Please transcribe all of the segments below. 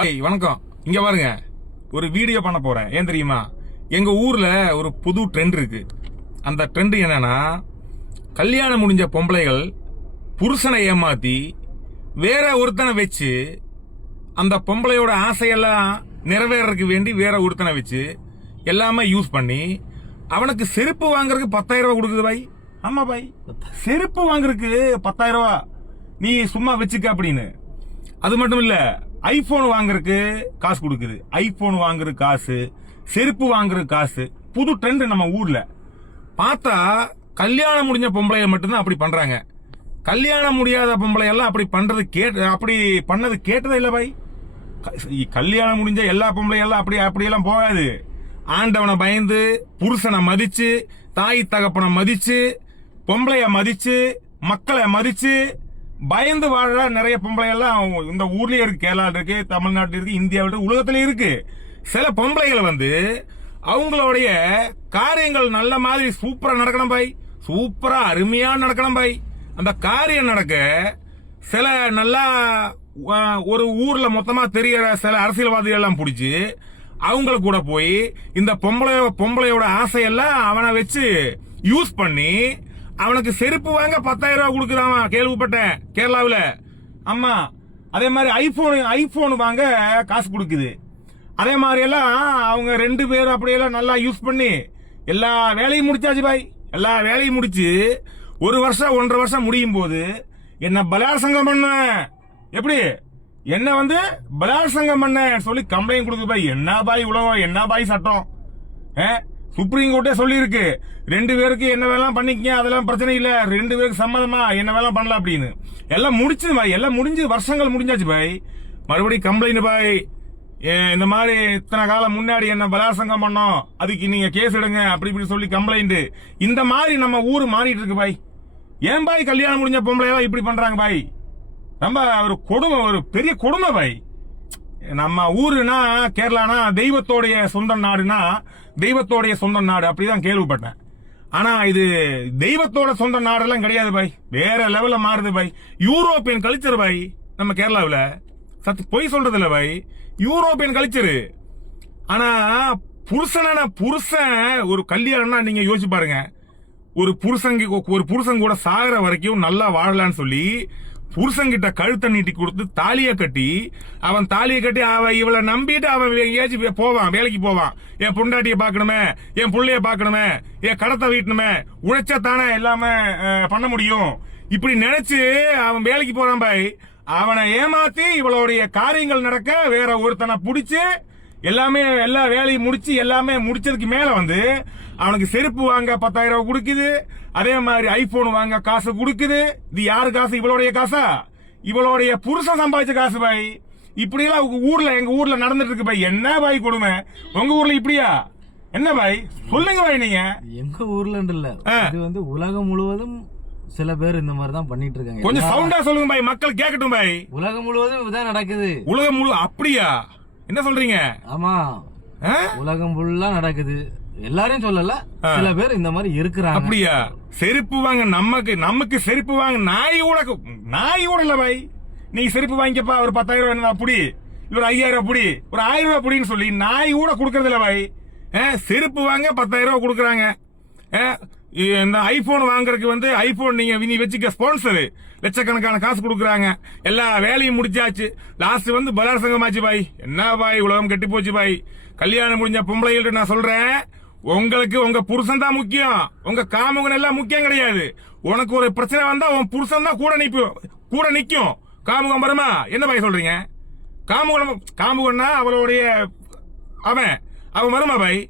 வணக்கம். இங்க பாருங்க, ஒரு வீடியோ பண்ண போறேன். ஏன் தெரியுமா? எங்க ஊர்ல ஒரு புது ட்ரெண்ட் இருக்கு. அந்த ட்ரெண்ட் என்னன்னா, கல்யாணம் முடிஞ்ச பொம்பளைகள் புருஷனை ஏமாத்தி வேற ஒருத்தனை வச்சு அந்த பொம்பளையோட ஆசையெல்லாம் நிறைவேறதுக்கு வேண்டி வேற ஒருத்தனை வச்சு எல்லாமே யூஸ் பண்ணி அவனுக்கு செருப்பு வாங்குறதுக்கு 10,000 ரூபாய் கொடுக்குது பாய். ஆமா பாய், செருப்பு வாங்குறதுக்கு 10,000 ரூபாய் நீ சும்மா வச்சுக்க அப்படின்னு. அது மட்டும் இல்ல, ஐபோன் வாங்குறதுக்கு காசு கொடுக்குது. ஐபோன் வாங்குற காசு, செருப்பு வாங்குற காசு. புது ட்ரெண்ட் நம்ம ஊர்ல. பார்த்தா கல்யாணம் முடிஞ்ச பொம்பளைய மட்டும்தான் அப்படி பண்றாங்க. கல்யாணம் முடியாத பொம்பளை எல்லாம் அப்படி பண்ணது கேட்டதே இல்ல பாய். கல்யாணம் முடிஞ்ச எல்லா பொம்பளையெல்லாம் அப்படியெல்லாம் போகாது. ஆண்டவனை பயந்து, புருஷனை மதிச்சு, தாய் தகப்பனை மதிச்சு, பொம்பளைய மதிச்சு, மக்களை மதிச்சு பயந்து வாழ நிறைய பொம்பளை எல்லாம் இந்த ஊர்லயே இருக்கு. கேரளா இருக்கு, தமிழ்நாட்டில் இருக்கு, இந்தியாவில், உலகத்திலே இருக்கு. சில பொம்பளைகள் அவங்களுடைய காரியங்கள் நல்ல மாதிரி சூப்பரா நடக்கணும் பாய். சூப்பரா அருமையா நடக்கணும் பாய். அந்த காரியம் நடக்க சில நல்லா ஒரு ஊர்ல மொத்தமா தெரியற சில அரசியல்வாதிகள் எல்லாம் பிடிச்சி அவங்கள கூட போய் இந்த பொம்பளையோட ஆசையெல்லாம் அவனை வச்சு யூஸ் பண்ணி அவனுக்கு செருப்பு வாங்க 10,000 ரூபாய் கொடுக்குறாமா, கேள்விப்பட்டேன் கேரளாவில். ஆமா, அதே மாதிரி ஐபோன் வாங்க காசு கொடுக்குது. அதே மாதிரி எல்லாம் அவங்க 2 பேரும் அப்படியெல்லாம் நல்லா யூஸ் பண்ணி எல்லா வேலையும் முடிச்சாச்சு பாய். எல்லா வேலையும் முடிச்சு 1 வருஷம் 1.5 வருஷம் முடியும் போது என்ன பலாத்சங்கம் பண்ண, எப்படி என்ன பலாத்சங்கம் பண்ண சொல்லி கம்ப்ளைண்ட் கொடுக்குது பாய். என்ன பாய் உலகம், என்ன பாய் சட்டம்? சுப்ரீம் கோர்ட்டே சொல்லி இருக்கு, 2 பேருக்கு என்ன வேலை பண்ணிக்க, அதெல்லாம் பிரச்சனை இல்ல, 2 பேருக்கு சம்மதமா என்ன வேலை பண்ணலாம் அப்படின்னு. எல்லாம் முடிச்சது பாய். எல்லாம் முடிஞ்சு வருஷங்கள் முடிஞ்சாச்சு பாய். மறுபடியும் கம்ப்ளைண்ட் பாய். இந்த மாதிரி இத்தனை காலம் முன்னாடி என்ன பலாத்சங்கம் பண்ணோம், அதுக்கு நீங்க கேஸ் எடுங்க அப்படி இப்படி சொல்லி கம்ப்ளைண்ட். இந்த மாதிரி நம்ம ஊரு மாறிட்டு இருக்கு பாய். ஏன் பாய் கல்யாணம் முடிஞ்ச பொம்பளையெல்லாம் இப்படி பண்றாங்க பாய்? ரொம்ப ஒரு கொடுமை, ஒரு பெரிய கொடுமை பாய். நம்ம ஊருனா கேரளானா தெய்வத்தோடைய சொந்த நாடுனா தெய்வத்தோடைய சொந்த நாடு அப்படிதான் கேள்விப்பட்டேன். ஆனா இது தெய்வத்தோட சொந்த நாடெல்லாம் கிடையாது பாய். வேற லெவல்ல மாறுது பாய். யூரோப்பியன் கல்ச்சர் பாய் நம்ம கேரளாவில். பொய் சொல்றது இல்ல பாய், யூரோப்பியன் கல்ச்சர். ஆனா புருஷன் ஒரு கல்யாணம்னா நீங்க யோசிச்சு பாருங்க. ஒரு புருஷன் கூட சாகிற வரைக்கும் நல்லா வாழலான்னு சொல்லி புருஷங்கிட்ட கழுத்தை நீட்டி கொடுத்து தாலியை கட்டி அவன் இவளை நம்பிட்டு அவன் எங்கேயாச்சும் போவான், வேலைக்கு போவான். என் பொண்டாட்டியை பார்க்கணுமே, என் பிள்ளைய பார்க்கணுமே, என் கடத்தை வீட்டணுமே, உழைச்சா தானே எல்லாமே பண்ண முடியும். இப்படி நினைச்சு அவன் வேலைக்கு போறான் பாய். அவனை ஏமாத்தி இவளுடைய காரியங்கள் நடக்க வேற ஒருத்தனை பிடிச்சு எல்லா வேலையும் முடிச்சு எல்லாமே முடிச்சதுக்கு மேல அவனுக்கு செருப்பு வாங்க 10,000 ரூபாய் கொடுக்குது. அதே மாதிரி ஐபோன் வாங்க காசு கொடுக்குது. இது யாரு காசு? இவளுடைய காசா? இவளுடைய புருஷன் சம்பாதிச்ச காசு பாய். இப்படி எல்லாம் எங்க ஊர்ல நடந்துட்டு இருக்கு பாய். என்ன பாய் கொடுமை? உங்க ஊர்ல இப்படியா? என்ன பாய் சொல்லுங்க பாய். நீங்க எங்க ஊர்ல இல்ல, இது உலகம் முழுவதும் சில பேர் இந்த மாதிரி தான் பண்ணிட்டு இருக்காங்க. கொஞ்சம் சவுண்டா சொல்லுங்க பாய், மக்கள் கேட்கட்டும் பாய். உலகம் முழுவதும் இதான் நடக்குது. உலகம் முழு அப்படியா? என்ன சொல்றீங்க? ஆமா, உலகம் ஃபுல்லா நடக்குது. எல்லாரையும் சொல்லல, சில பேர் இந்த மாதிரி இருக்கிறாங்க. அப்படியா? செருப்பு வாங்க நமக்கு செருப்பு வாங்க நாய் கூட இல்ல பாய். நீ செருப்பு வாங்கிக்கப்பா, ஒரு 10,000 ரூபாய் அப்படி, ஒரு 5,000 அப்படி, ஒரு 1,000 ரூபாய் அப்படின்னு சொல்லி நாய் கூட கொடுக்கறது இல்ல பாய். செருப்பு வாங்க 10,000 ரூபாய் கொடுக்குறாங்க. இந்த ஐபோன் வாங்குறதுக்கு ஐபோன் நீ வச்சுக்க ஸ்பான்சர் லட்சக்கணக்கான காசு கொடுக்குறாங்க. எல்லா வேலையும் முடிச்சாச்சு. லாஸ்ட் பலாத்சங்கமாச்சு பாய். என்ன பாய் உலகம் கெட்டு போச்சு பாய். கல்யாணம் முடிஞ்ச பொம்பளைகள் நான் சொல்றேன், உங்களுக்கு உங்க புருஷன் தான் முக்கியம். உங்க காமுகன் எல்லாம் முக்கியம் கிடையாது. உனக்கு ஒரு பிரச்சனை வந்தா உன் புருஷன் தான் கூட நிக்கும். காமுகம் வருமா? என்ன பாய் சொல்றீங்க? காமுகன்னா அவளுடைய அவன் வருமா பாய்?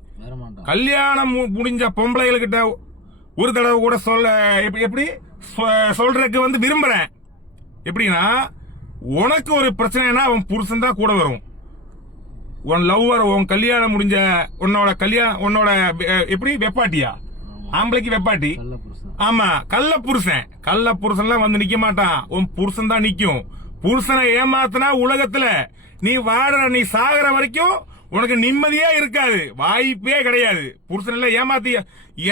கல்யாணம் முடிஞ்ச பொம்பளைகிட்ட ஒரு தடவை கூட எப்படி சொல்றதுக்கு விரும்புறேன். எப்படின்னா, உனக்கு ஒரு பிரச்சனைனா உன் புருஷன் தான் கூட வரும். உன் லவ்வர், உன் கல்யாணம் முடிஞ்ச உன்னோட எப்படி வெப்பாட்டியா? ஆம்பளைக்கு வெப்பாட்டி. ஆமா, கள்ள புருஷன்லாம் நிக்க மாட்டான். உன் புருஷன் தான் நிக்கும். புருஷனை ஏமாத்தினா உலகத்துல நீ சாகர வரைக்கும் உனக்கு நிம்மதியா இருக்காது. வாய்ப்பே கிடையாது. புருஷன் எல்லாம் ஏமாத்தி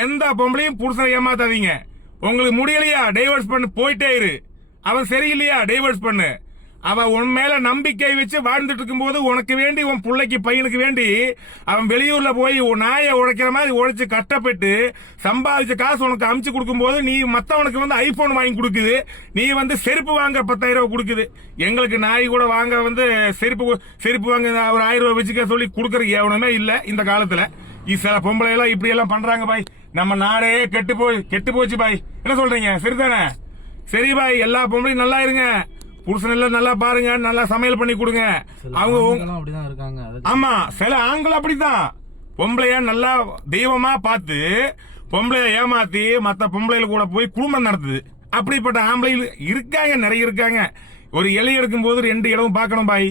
எந்த பொம்பளையும் புருஷனை ஏமாத்தாதீங்க. உங்களுக்கு முடியலையா டைவர்ஸ் பண்ணு, போயிட்டே இரு. அவன் சரியில்லையா டைவர்ஸ் பண்ணு. அவன் உன் மேல நம்பிக்கை வச்சு வாழ்ந்துட்டு இருக்கும்போது உனக்கு வேண்டி உன் பிள்ளைக்கு பையனுக்கு வேண்டி அவன் வெளியூர்ல போய் நாயை உழைக்கிற மாதிரி உழைச்சு கஷ்டப்பட்டு சம்பாதிச்ச காசு உனக்கு அமுச்சு கொடுக்கும்போது நீ மத்தவனுக்கு வந்து ஐபோன் வாங்கி கொடுக்குது, நீ வந்து செருப்பு வாங்க 10,000 ரூபாய் கொடுக்குது. எங்களுக்கு நாய் கூட வாங்க வந்து செருப்பு வாங்க ஒரு 1000 ரூபாய் வச்சுக்க சொல்லி கொடுக்கறதுக்கு எவனுமே இல்ல இந்த காலத்துல. சில பொம்பளை எல்லாம் இப்படி எல்லாம் பண்றாங்க பாய். நம்ம நாடே கெட்டு போச்சு பாய். என்ன சொல்றீங்க? சரிதானே? சரி பாய், எல்லா பொம்பளையும் நல்லா இருங்க, புருஷன் எல்லாம் நல்லா பாருங்க, நல்லா சமையல் பண்ணி கொடுங்க. அவங்க அப்படிதான் இருக்காங்க. ஆமா, சில ஆண்கள் அப்படித்தான் பொம்பளைய நல்லா தெய்வமா பார்த்து பொம்பளைய ஏமாத்தி மத்த பொம்பளைல கூட போய் குடும்பம் நடத்துது. அப்படிப்பட்ட ஆம்பளைகள் இருக்காங்க, நிறைய இருக்காங்க. ஒரு இலை எடுக்கும் போது 2 இடமும் பார்க்கணும் பாய்.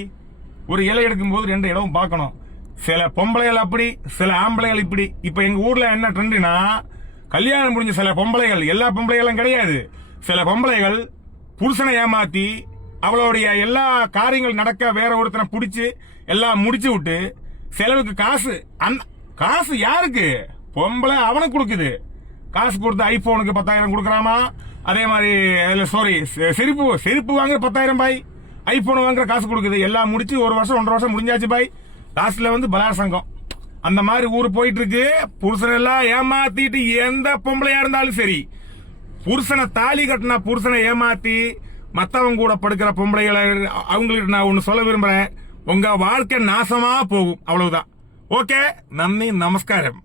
ஒரு இலை எடுக்கும் போது 2 இடமும் பார்க்கணும். சில பொம்பளைகள் அப்படி, சில ஆம்பளைகள் இப்படி. இப்ப எங்க ஊர்ல என்ன ட்ரெண்டுனா, கல்யாணம் முடிஞ்ச சில பொம்பளைகள், எல்லா பொம்பளைகளும் கிடையாது, சில பொம்பளைகள் புருஷனை ஏமாத்தி அவளுடைய எல்லா காரியங்கள் நடக்க வேற ஒருத்தனை பிடிச்சு எல்லாம் முடிச்சு விட்டு செலவுக்கு காசு யாருக்கு? பொம்பளை அவனுக்கு கொடுக்குது. காசு கொடுத்து ஐபோனுக்கு 10,000 கொடுக்கறாமா. அதே மாதிரி செருப்பு வாங்குற 10,000 பாய், ஐபோன் வாங்குற காசு கொடுக்குது. எல்லாம் முடிச்சு 1 வருஷம் 1.5 வருஷம் முடிஞ்சாச்சு பாய். லாஸ்ட்ல வந்து பலார் சங்கம். அந்த மாதிரி ஊர் போயிட்டு இருக்கு. புருஷன் எல்லாம் ஏமாத்திட்டு எந்த பொம்பளையா இருந்தாலும் சரி, புருஷனை தாலி கட்டினா புருஷனை ஏமாத்தி மத்தவங்க கூட படுக்கிற பொம்பளைகளை அவங்களுக்கு நான் ஒன்னு சொல்ல விரும்புறேன், உங்க வாழ்க்கை நாசமா போகும். அவ்வளவுதான். ஓகே, நன்றி, நமஸ்காரம்.